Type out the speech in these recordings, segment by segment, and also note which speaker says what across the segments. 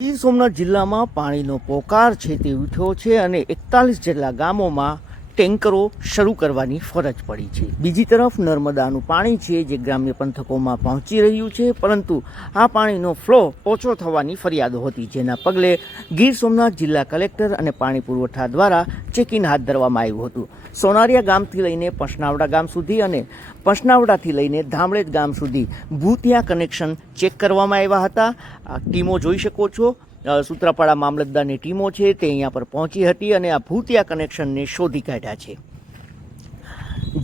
Speaker 1: ગીર સોમનાથ જિલ્લામાં પાણીનો પોકાર છે તે ઉઠ્યો છે અને એકતાલીસ જેટલા ગામોમાં ટેન્કરો શરૂ કરવાની ફરજ પડી છે. બીજી તરફ નર્મદાનું પાણી છે જે ગ્રામ્ય પંથકોમાં પહોંચી રહ્યું છે, પરંતુ આ પાણીનો ફ્લો ઓછો થવાની ફરિયાદો હતી, જેના પગલે ગીર સોમનાથ જિલ્લા કલેક્ટર અને પાણી પુરવઠા દ્વારા ચેકિંગ હાથ ધરવામાં આવ્યું હતું. સોનારિયા ગામથી લઈને પંચનાવડા ગામ સુધી અને પંચનાવડાથી લઈને ધામળેજ ગામ સુધી ભૂતિયા કનેક્શન ચેક કરવામાં આવ્યા હતા. આ ટીમો જોઈ શકો છો. સૂત્રાપાડા મામલતદારની ટીમો છે તે અહીંયા પર પહોંચી હતી અને આ ભૂતિયા કનેક્શનને શોધી કાઢ્યા છે.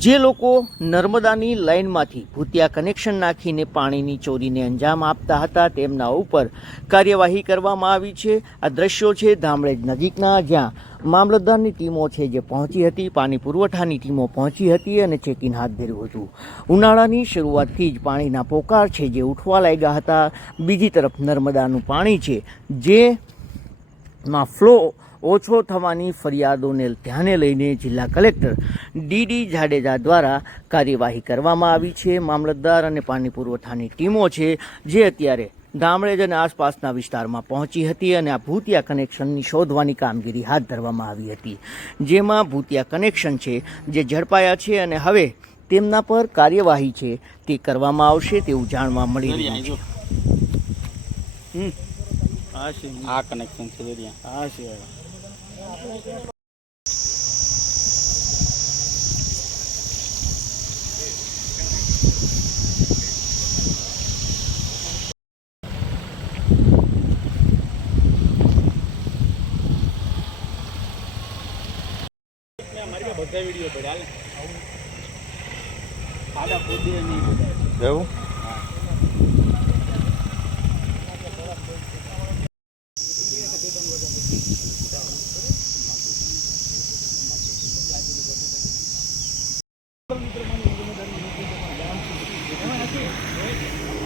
Speaker 1: જે લોકો નર્મદાની લાઇનમાંથી ભૂતિયા કનેક્શન નાખીને પાણીની ચોરીને અંજામ આપતા હતા, તેમના ઉપર કાર્યવાહી કરવામાં આવી છે. આ દ્રશ્યો છે ધામળેજ નજીકના, જ્યાં મામલતદારની ટીમો છે જે પહોંચી હતી, પાણી પુરવઠાની ટીમો પહોંચી હતી અને ચેકિંગ હાથ ધર્યું હતું. ઉનાળાની શરૂઆતથી જ પાણીના પોકાર છે જે ઉઠવા લાગ્યા હતા. બીજી તરફ નર્મદાનું પાણી છે જે માં ફ્લો ઓછો થવાની ફરિયાદોને ધ્યાને લઈને જિલ્લા કલેક્ટર ડીડી જાડેજા દ્વારા કાર્યવાહી કરવામાં આવી છે. મામલતદાર અને પાણી પુરવઠાની ટીમો છે જે અત્યારે ગામડેજ અને આસપાસના વિસ્તારમાં પહોંચી હતી અને આ ભૂતિયા કનેક્શનની શોધવાની કામગીરી હાથ ધરવામાં આવી હતી. જેમાં ભૂતિયા કનેક્શન છે જે ઝડપાયા છે અને હવે તેમના પર કાર્યવાહી છે તે કરવામાં આવશે તેવું જાણવા મળી રહ્યું છે.
Speaker 2: આ
Speaker 3: આ કનેક્શન છે દરિયા.
Speaker 2: આ છે. બધા વીડિયો હાલ. આડા ખોદીએ નહીં બધા
Speaker 3: એવું? Terima kasih.